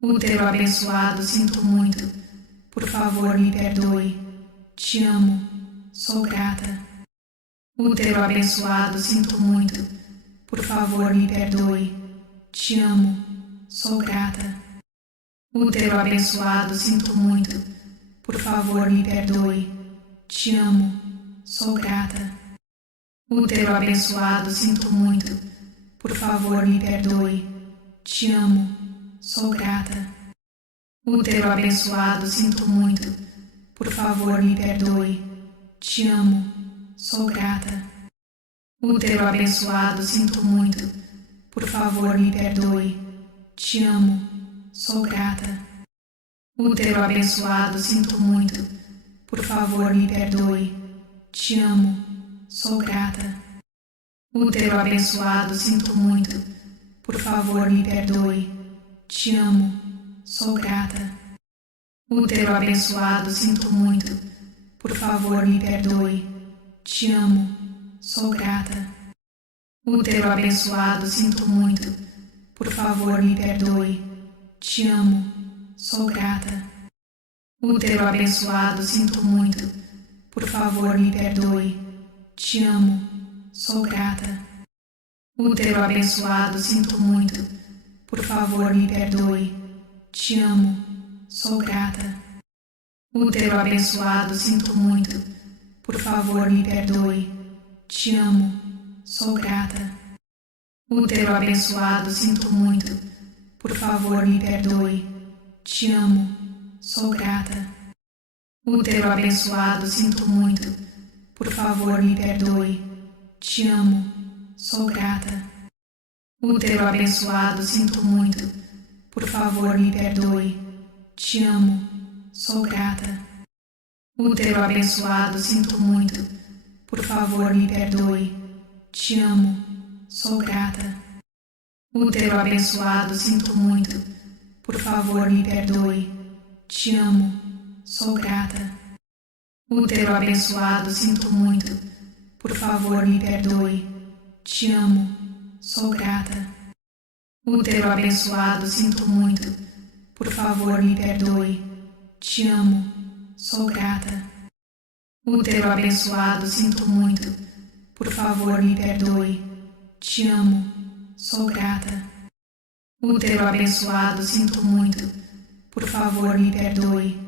Útero abençoado, sinto muito. Por favor, me perdoe. Te amo. Sou grata. Útero abençoado, sinto muito. Por favor, me perdoe. Te amo. Sou grata. Útero abençoado, sinto muito. Por favor, me perdoe. Te amo. Sou grata. Útero abençoado, sinto muito. Por favor, me perdoe. Te amo. Sou grata. Útero abençoado, sinto muito. Por favor, me perdoe. Te amo. Sou grata. Útero abençoado, sinto muito. Por favor, me perdoe. Te amo. Sou grata. Útero abençoado, sinto muito. Por favor, me perdoe. Te amo. Sou grata. Útero abençoado, sinto muito. Por favor, me perdoe. Te amo. Sou grata. Útero abençoado, sinto muito. Por favor, me perdoe. Te amo. Sou grata. Útero abençoado, sinto muito. Por favor, me perdoe. Te amo. Sou grata. Útero abençoado, sinto muito. Por favor, me perdoe. Te amo. Sou grata. Útero abençoado, sinto muito. Por favor, me perdoe. Te amo. Sou grata. Útero abençoado, sinto muito. Por favor, me perdoe. Te amo. Sou grata. Útero abençoado, sinto muito. Por favor, me perdoe. Te amo. Sou grata. Útero abençoado, sinto muito. Por favor, me perdoe. Te amo. Sou grata. Útero abençoado, sinto muito. Por favor, me perdoe. Te amo. Sou grata. Útero abençoado, sinto muito. Por favor, me perdoe. Te amo. Sou grata. Útero abençoado, sinto muito. Por favor, me perdoe. Te amo. Sou grata. Útero abençoado, sinto muito. Por favor, me perdoe. Te amo. Sou grata. Útero abençoado, sinto muito. Por favor, me perdoe. Te amo. Sou grata. Útero abençoado, sinto muito. Por favor, me perdoe. Te amo. Sou grata. Útero abençoado, sinto muito. Por favor, me perdoe.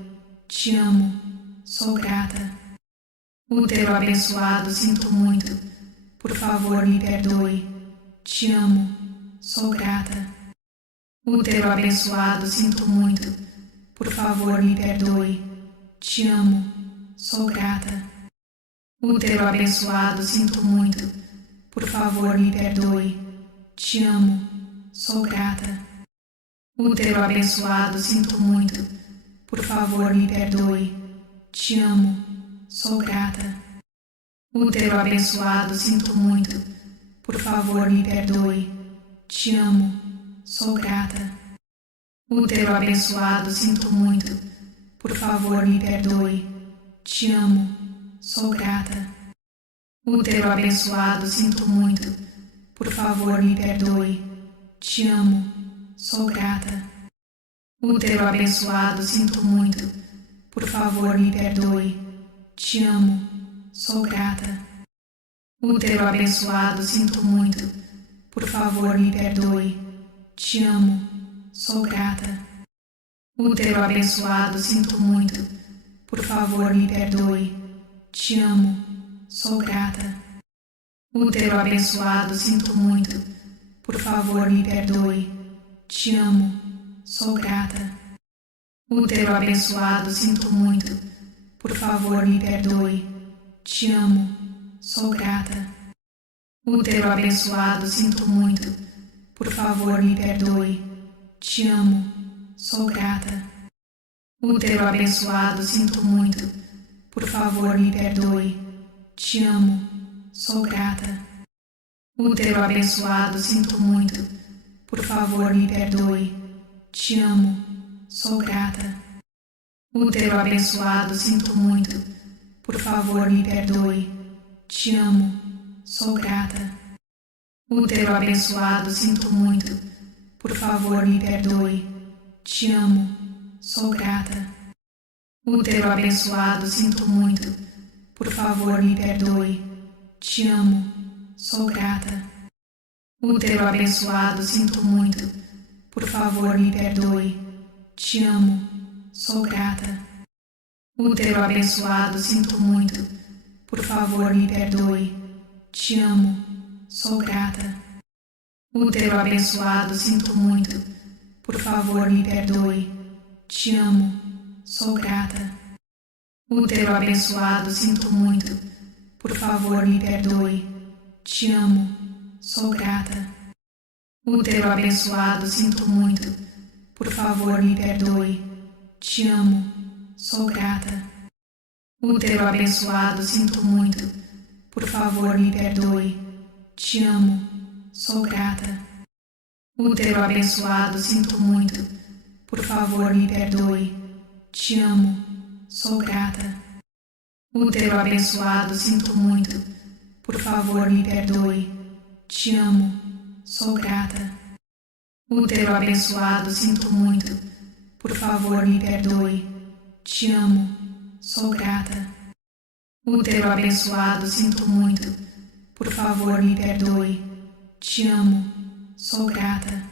Te amo. Sou grata. Útero abençoado, sinto muito. Por favor, me perdoe. Te amo. Sou grata. Útero abençoado, sinto muito. Por favor, me perdoe. Te amo. Sou grata. Útero abençoado, sinto muito. Por favor, me perdoe. Te amo. Sou grata. Útero abençoado, sinto muito. Por favor, me perdoe. Te amo. Sou grata. Útero abençoado, sinto muito. Por favor, me perdoe. Te amo. Sou grata. Útero abençoado, sinto muito. Por favor, me perdoe. Te amo. Sou grata. Útero abençoado, sinto muito. Por favor, me perdoe. Te amo. Sou grata. Útero abençoado, sinto muito. Por favor, me perdoe. Te amo. Sou grata. Útero abençoado, sinto muito. Por favor, me perdoe. Te amo. Sou grata. Útero abençoado, sinto muito. Por favor, me perdoe. Te amo. Sou grata. Útero abençoado, sinto muito. Por favor, me perdoe. Te amo. Sou grata. Útero abençoado, sinto muito. Por favor, me perdoe. Te amo. Sou grata. Útero abençoado, sinto muito. Por favor, me perdoe. Te amo. Sou grata. Útero abençoado, sinto muito. Por favor, me perdoe. Te amo. Sou grata. Útero abençoado, sinto muito. Por favor, me perdoe. Te amo. Sou grata. Útero abençoado, sinto muito. Por favor, me perdoe. Te amo. Sou grata. Útero abençoado, sinto muito. Por favor, me perdoe. te amo, sou grata. Útero abençoado, sinto muito, por favor me perdoe, te amo, sou grata. Útero abençoado, sinto muito, por favor me perdoe, te amo, sou grata. Útero abençoado, sinto muito, por favor me perdoe, te amo, sou grata. Útero abençoado, sinto muito, por favor me perdoe, te amo, sou grata. Útero abençoado, sinto muito, por favor me perdoe, te amo, sou grata. Útero abençoado, sinto muito, por favor me perdoe, te amo, sou grata. Útero abençoado, sinto muito, por favor me perdoe, te amo, sou grata. Útero abençoado, sinto muito, por favor me perdoe, te amo, sou grata. Útero abençoado, sinto muito, por favor me perdoe, te amo, sou grata. Útero abençoado, sinto muito, por favor me perdoe, te amo, sou grata. Útero abençoado, sinto muito, por favor me perdoe, te amo, sou grata.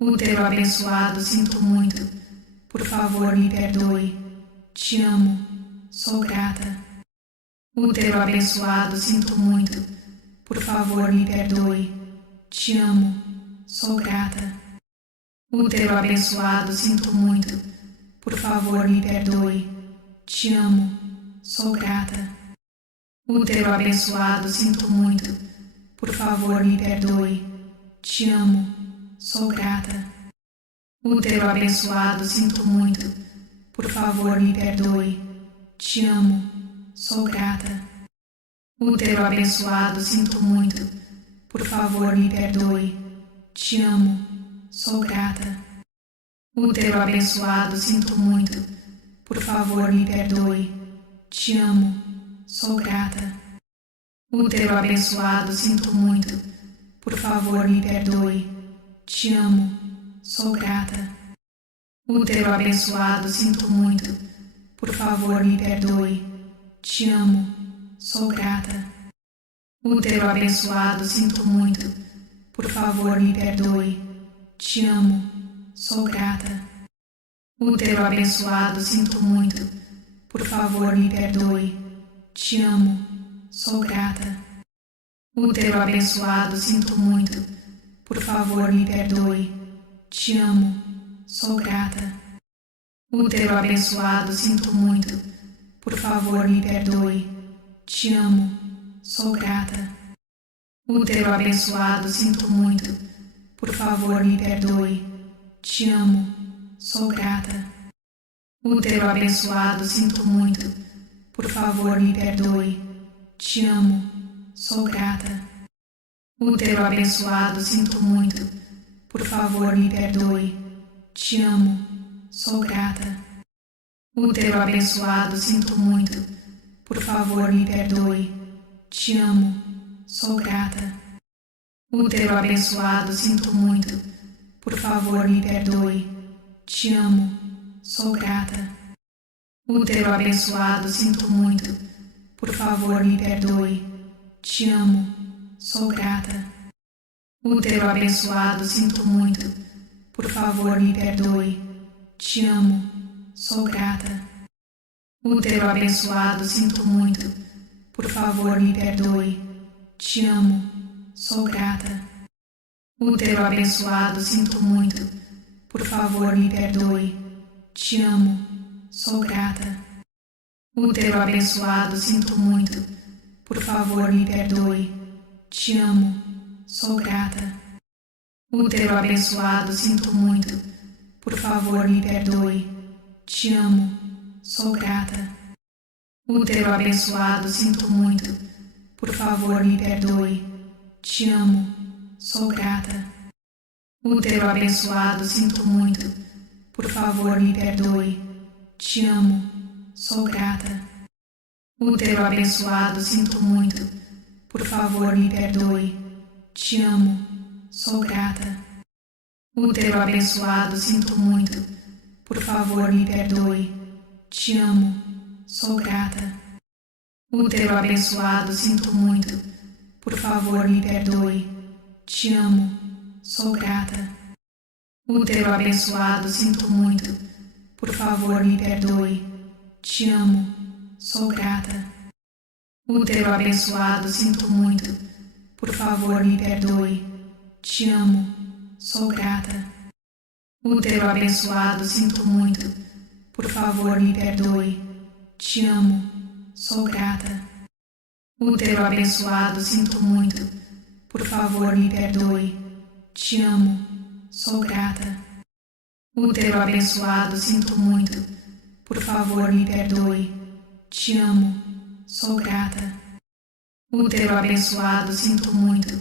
Útero abençoado, sinto muito, por favor me perdoe, te amo, sou grata. Útero abençoado, sinto muito, por favor me perdoe, te amo, sou grata. Útero abençoado, sinto muito, por favor me perdoe, te amo, sou grata. Útero abençoado, sinto muito, por favor me perdoe, te amo, sou grata. Útero abençoado, sinto muito, por favor me perdoe, te amo, sou grata. Útero abençoado, sinto muito, por favor me perdoe, te amo, sou grata. Útero abençoado, sinto muito, por favor me perdoe, te amo, sou grata. Útero abençoado, sinto muito, por favor me perdoe, te amo, sou grata. Útero abençoado, sinto muito, por favor me perdoe, te amo, sou grata. Útero abençoado, sinto muito, por favor me perdoe, te amo, sou grata. Útero abençoado, sinto muito, por favor me perdoe, te amo, sou grata. Útero abençoado, sinto muito, por favor me perdoe, te amo, sou grata. Útero abençoado, sinto muito, por favor me perdoe, te amo, sou grata. Útero abençoado, sinto muito, por favor me perdoe, te amo, sou grata. Útero abençoado, sinto muito, por favor me perdoe, te amo, sou grata. Útero abençoado, sinto muito, por favor me perdoe, te amo, sou grata. Útero abençoado, sinto muito, por favor me perdoe, te amo, sou grata. Útero abençoado, sinto muito, por favor me perdoe, te amo, sou grata. Útero abençoado, sinto muito, por favor me perdoe, te amo, sou grata. Útero abençoado, sinto muito, por favor me perdoe, te amo, sou grata. Útero abençoado, sinto muito, por favor me perdoe, te amo, sou grata. Útero abençoado, sinto muito, por favor me perdoe, te amo, sou grata. Útero abençoado, sinto muito, por favor me perdoe, te amo, sou grata. Útero abençoado, sinto muito, por favor me perdoe, te amo, sou grata. Útero abençoado, sinto muito, por favor me perdoe, te amo, sou grata. Útero abençoado, sinto muito, por favor me perdoe, te amo, sou grata. Útero abençoado, sinto muito, por favor me perdoe, te amo, sou grata. Útero abençoado, sinto muito. Por favor, me perdoe. Te amo. Sou grata. Útero abençoado, sinto muito. Por favor, me perdoe. Te amo. Sou grata. Útero abençoado, sinto muito. Por favor, me perdoe. Te amo. Sou grata. Útero abençoado, sinto muito. Por favor, me perdoe. Te amo. Sou grata. Útero abençoado, sinto muito. Por favor, me perdoe. Te amo. Sou grata. Útero abençoado, sinto muito. Por favor, me perdoe. Te amo. Sou grata. Útero abençoado, sinto muito. Por favor, me perdoe. Te amo. Sou grata. Útero abençoado, sinto muito.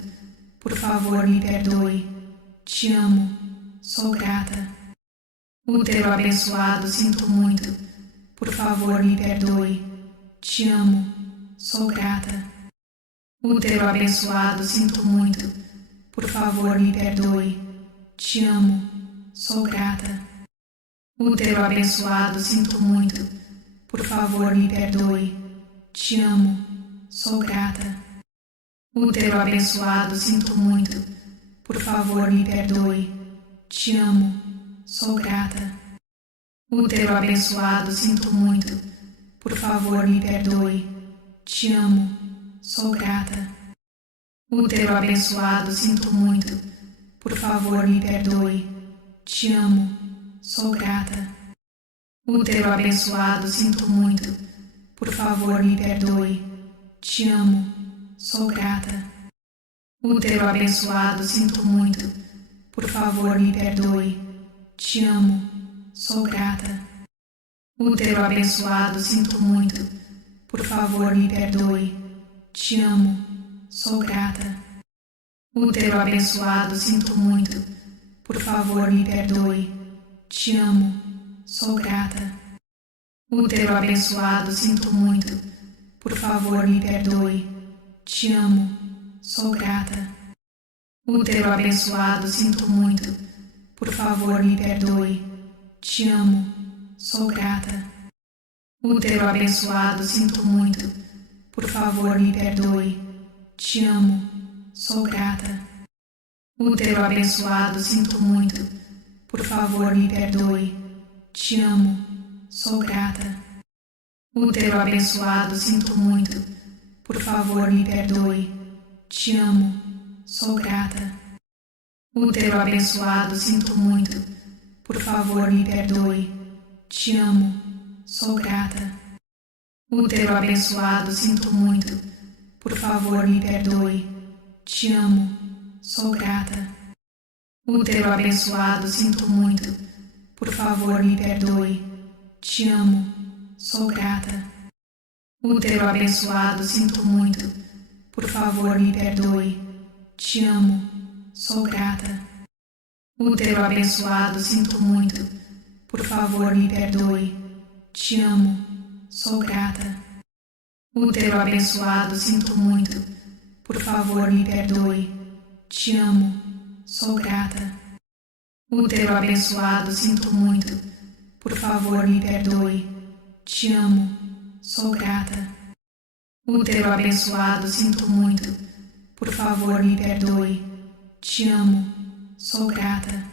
Por favor, me perdoe. Te amo. Sou grata. Útero abençoado, sinto muito. Por favor, me perdoe. Te amo. Sou grata. Útero abençoado, sinto muito. Por favor, me perdoe. Te amo. Sou grata. Útero abençoado, sinto muito. Por favor, me perdoe. Te amo. Sou grata. Útero abençoado, sinto muito. Por favor, me perdoe. Te amo. Sou grata. Útero abençoado, sinto muito. Por favor, me perdoe. Te amo. Sou grata. Útero abençoado, sinto muito. Por favor, me perdoe. Te amo. Sou grata. Útero abençoado, sinto muito. Por favor, me perdoe. Te amo. Sou grata. Útero abençoado, sinto muito. Por favor, me perdoe. Te amo. Sou grata. Útero abençoado, sinto muito. Por favor, me perdoe. Te amo. Sou grata. Útero abençoado, sinto muito. Por favor, me perdoe. Te amo. Sou grata. Útero abençoado, sinto muito. Por favor, me perdoe. Te amo. Sou grata. Útero abençoado, sinto muito. Por favor, me perdoe. Te amo. Sou grata. Útero abençoado, sinto muito. Por favor, me perdoe. Te amo. Sou grata. Útero abençoado, sinto muito. Por favor, me perdoe. Te amo. Sou grata. Útero abençoado, sinto muito. Por favor, me perdoe. Te amo. Sou grata. Útero abençoado, sinto muito. Por favor, me perdoe. Te amo. Sou grata. Útero abençoado, sinto muito. Por favor, me perdoe. Te amo. Sou grata. Útero abençoado, sinto muito. Por favor, me perdoe. Te amo. Sou grata. Útero abençoado, sinto muito. Por favor, me perdoe. Te amo. Sou grata. Útero abençoado, sinto muito. Por favor, me perdoe. Te amo. Sou grata. Útero abençoado, sinto muito. Por favor, me perdoe. Te amo. Sou grata. Útero abençoado, sinto muito. Por favor, me perdoe. Te amo. Sou grata. Útero abençoado, sinto muito. Por favor, me perdoe. Te amo. Sou grata.